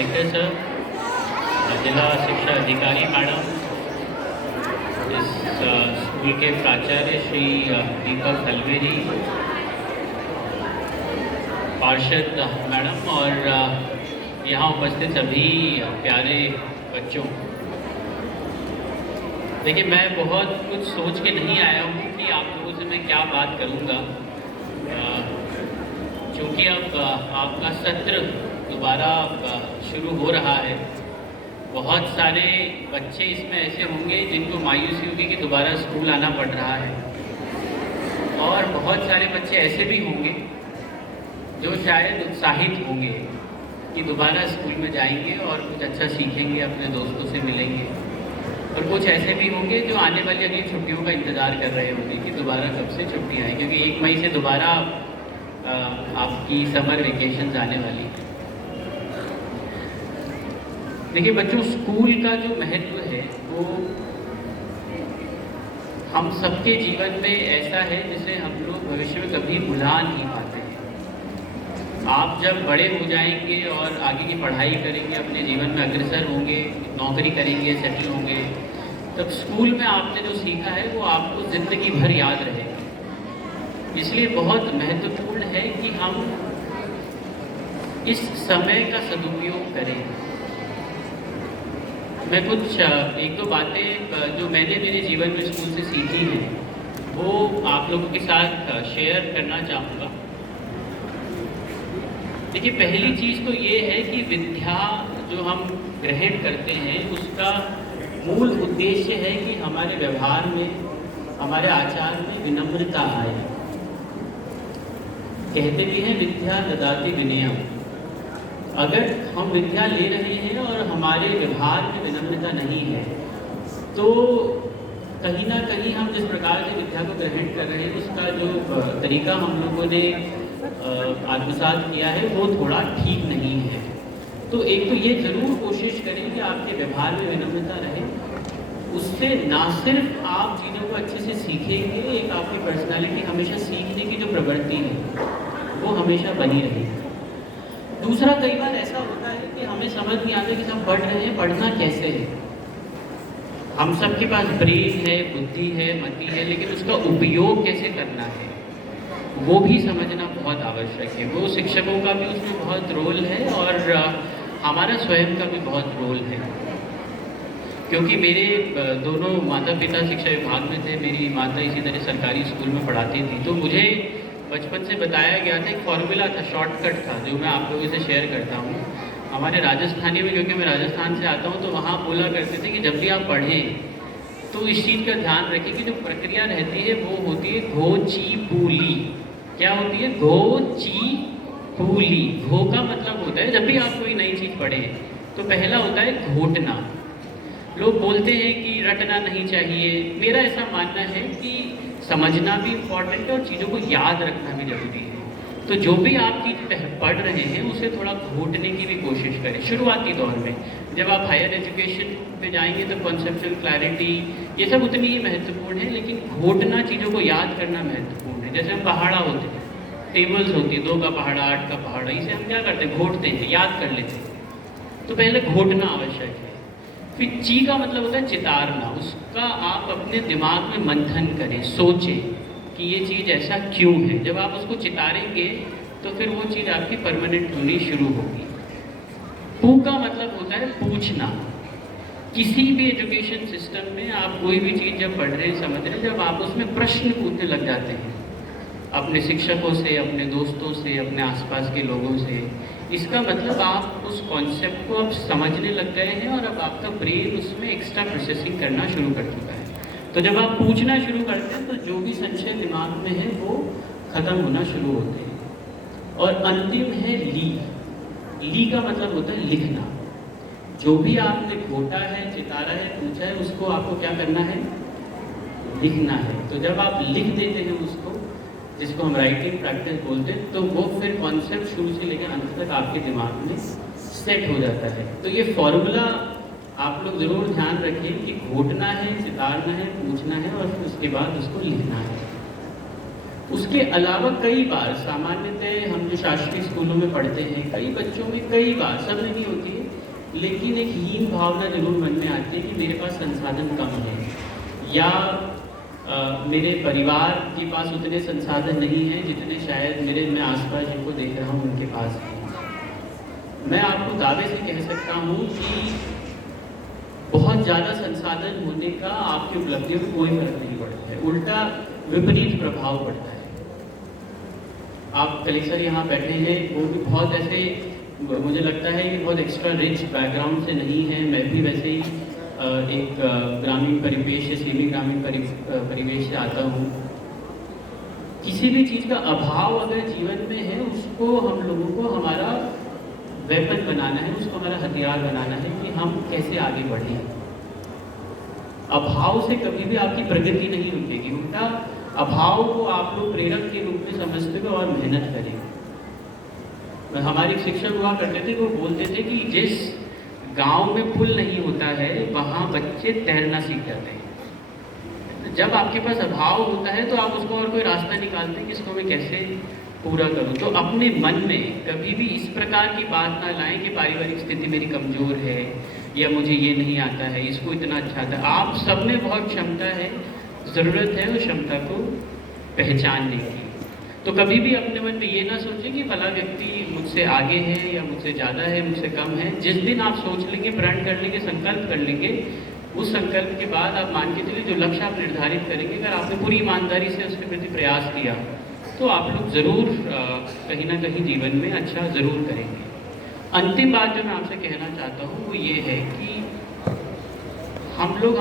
Collector sir, जिला शिक्षा अधिकारी मैडम, इस स्कूल के प्राचार्य श्री दीपक हलवे जी, पार्षद मैडम और यहाँ उपस्थित सभी प्यारे बच्चों। देखिए, मैं बहुत कुछ सोच के नहीं आया हूँ कि आप लोगों से मैं क्या बात करूँगा, क्योंकि अब आपका सत्र दोबारा शुरू हो रहा है। बहुत सारे बच्चे इसमें ऐसे होंगे जिनको मायूसी होगी कि दोबारा स्कूल आना पड़ रहा है, और बहुत सारे बच्चे ऐसे भी होंगे जो शायद उत्साहित होंगे कि दोबारा स्कूल में जाएंगे और कुछ अच्छा सीखेंगे, अपने दोस्तों से मिलेंगे। और कुछ ऐसे भी होंगे जो आने वाली अगली छुट्टियों का इंतज़ार कर रहे होंगे कि दोबारा कब से छुट्टी आए, क्योंकि 1 मई से दोबारा आपकी समर वेकेशंस आने वाली है। देखिए बच्चों, स्कूल का जो महत्व है वो हम सबके जीवन में ऐसा है जिसे हम लोग भविष्य में कभी भुला नहीं पाते हैं। आप जब बड़े हो जाएंगे और आगे की पढ़ाई करेंगे, अपने जीवन में अग्रसर होंगे, नौकरी करेंगे, सेटल होंगे, तब स्कूल में आपने जो सीखा है वो आपको ज़िंदगी भर याद रहेगा। इसलिए बहुत महत्वपूर्ण है कि हम इस समय का सदुपयोग करें। मैं कुछ 1-2 बातें जो मैंने मेरे जीवन में स्कूल से सीखी हैं वो आप लोगों के साथ शेयर करना चाहूँगा। देखिए, पहली चीज़ तो ये है कि विद्या जो हम ग्रहण करते हैं उसका मूल उद्देश्य है कि हमारे व्यवहार में, हमारे आचार में विनम्रता आए। कहते भी हैं विद्या ददाति विनयम। अगर हम विद्या ले रहे हैं और हमारे व्यवहार में विनम्रता नहीं है तो कहीं ना कहीं हम जिस प्रकार से विद्या को ग्रहण कर रहे हैं उसका जो तरीका हम लोगों ने आत्मसात किया है वो थोड़ा ठीक नहीं है। तो एक तो ये ज़रूर कोशिश करें कि आपके व्यवहार में विनम्रता रहे। उससे ना सिर्फ आप चीज़ों को अच्छे से सीखेंगे, एक आपकी पर्सनालिटी हमेशा सीखने की जो प्रवृत्ति है वो हमेशा बनी रहेगी। दूसरा, कई बार ऐसा होता है कि हमें समझ नहीं आता कि हम पढ़ रहे हैं, पढ़ना कैसे है। हम सबके पास ब्रेन है, बुद्धि है, मति है, लेकिन उसका उपयोग कैसे करना है वो भी समझना बहुत आवश्यक है। वो शिक्षकों का भी उसमें बहुत रोल है और हमारा स्वयं का भी बहुत रोल है। क्योंकि मेरे दोनों माता पिता शिक्षा विभाग में थे। मेरी माता इसी तरह सरकारी स्कूल में पढ़ाती थी, तो मुझे बचपन से बताया गया था, एक फॉर्मूला था, शॉर्टकट था, जो मैं आप लोगों से शेयर करता हूँ। हमारे राजस्थानी में, क्योंकि मैं राजस्थान से आता हूँ, तो वहाँ बोला करते थे कि जब भी आप पढ़ें तो इस चीज़ का ध्यान रखें कि जो प्रक्रिया रहती है वो होती है घो ची पूली। क्या होती है? घो ची पूली। घो का मतलब होता है, जब भी आप कोई नई चीज़ पढ़ें तो पहला होता है घोटना। लोग बोलते हैं कि रटना नहीं चाहिए। मेरा ऐसा मानना है कि समझना भी इम्पॉर्टेंट है और चीज़ों को याद रखना भी जरूरी है। तो जो भी आप चीज़ पढ़ रहे हैं उसे थोड़ा घोटने की भी कोशिश करें शुरुआती दौर में। जब आप हायर एजुकेशन पे जाएंगे तो कॉन्सेप्चुअल क्लैरिटी ये सब उतनी ही महत्वपूर्ण है, लेकिन घोटना, चीज़ों को याद करना महत्वपूर्ण है। जैसे हम पहाड़ा होते हैं, टेबल्स होती है, 2 का पहाड़ा, 8 का पहाड़ा, इसे हम क्या करते हैं? घोटते हैं, याद कर लेते हैं। तो पहले घोटना आवश्यक है। फिर ची का मतलब होता है चितारना। उसका आप अपने दिमाग में मंथन करें, सोचें कि ये चीज़ ऐसा क्यों है। जब आप उसको चितारेंगे तो फिर वो चीज़ आपकी परमानेंट होनी शुरू होगी। पू का मतलब होता है पूछना। किसी भी एजुकेशन सिस्टम में आप कोई भी चीज़ जब पढ़ रहे हैं, समझ रहे हैं, जब आप उसमें प्रश्न पूछने लग जाते हैं अपने शिक्षकों से, अपने दोस्तों से, अपने आसपास के लोगों से, इसका मतलब आप उस कॉन्सेप्ट को अब समझने लग गए हैं और अब आपका ब्रेन उसमें एक्स्ट्रा प्रोसेसिंग करना शुरू कर चुका है। तो जब आप पूछना शुरू करते हैं तो जो भी संशय दिमाग में है वो ख़त्म होना शुरू होते हैं। और अंतिम है ली। ली का मतलब होता है लिखना। जो भी आपने घोटा है, चितारा है, पूछा है, उसको आपको क्या करना है? लिखना है। तो जब आप लिख देते हैं उसको, जिसको हम राइटिंग प्रैक्टिस बोलते हैं, तो वो फिर कॉन्सेप्ट शुरू से लेकर अंत तक आपके दिमाग में सेट हो जाता है। तो ये फॉर्मूला आप लोग ज़रूर ध्यान रखें कि घोटना है, चितारना है, पूछना है और फिर उसके बाद उसको लिखना है। उसके अलावा कई बार सामान्यतः हम जो शासकीय स्कूलों में पढ़ते हैं, कई बच्चों में कई बार, सब में नहीं होती है, लेकिन एक हीन भावना जरूर मन में आती है कि मेरे पास संसाधन कम है, या मेरे परिवार के पास उतने संसाधन नहीं हैं जितने शायद मैं आसपास जिनको देख रहा हूँ उनके पास हैं। मैं आपको दावे से कह सकता हूँ कि बहुत ज़्यादा संसाधन होने का आपकी उपलब्धियों में कोई फर्क नहीं पड़ता है, उल्टा विपरीत प्रभाव पड़ता है। आप कलेक्टर यहाँ बैठे हैं, वो भी बहुत ऐसे, मुझे लगता है कि बहुत एक्स्ट्रा रिच बैकग्राउंड से नहीं है। मैं भी वैसे ही एक ग्रामीण परिवेश से, सेमी ग्रामीण परिवेश से आता हूँ। किसी भी चीज़ का अभाव अगर जीवन में है, उसको हम लोगों को हमारा वेपन बनाना है, उसको हमारा हथियार बनाना है कि हम कैसे आगे बढ़ें। अभाव से कभी भी आपकी प्रगति नहीं रुकेगी, उल्टा अभाव को आप लोग प्रेरक के रूप में समझते हुए और मेहनत करें। हमारे शिक्षक हुआ करते थे, वो बोलते थे कि जिस गांव में पुल नहीं होता है वहाँ बच्चे तैरना सीख जाते हैं। जब आपके पास अभाव होता है तो आप उसको और कोई रास्ता निकालते हैं कि इसको मैं कैसे पूरा करूं। तो अपने मन में कभी भी इस प्रकार की बात ना लाएं कि पारिवारिक स्थिति मेरी कमज़ोर है या मुझे ये नहीं आता है, इसको इतना अच्छा आता है। आप सब में बहुत क्षमता है, ज़रूरत है उस क्षमता को पहचानने की। तो कभी भी अपने मन में ये ना सोचें कि फला व्यक्ति मुझसे आगे है या मुझसे ज़्यादा है, मुझसे कम है। जिस दिन आप सोच लेंगे, प्रण कर लेंगे, संकल्प कर लेंगे, उस संकल्प के बाद आप मान के चलिए जो लक्ष्य आप निर्धारित करेंगे, अगर आपने पूरी ईमानदारी से उसके प्रति प्रयास किया तो आप लोग ज़रूर कहीं ना कहीं जीवन में अच्छा ज़रूर करेंगे। अंतिम बात जो मैं आपसे कहना चाहता हूँ वो ये है कि हम लोग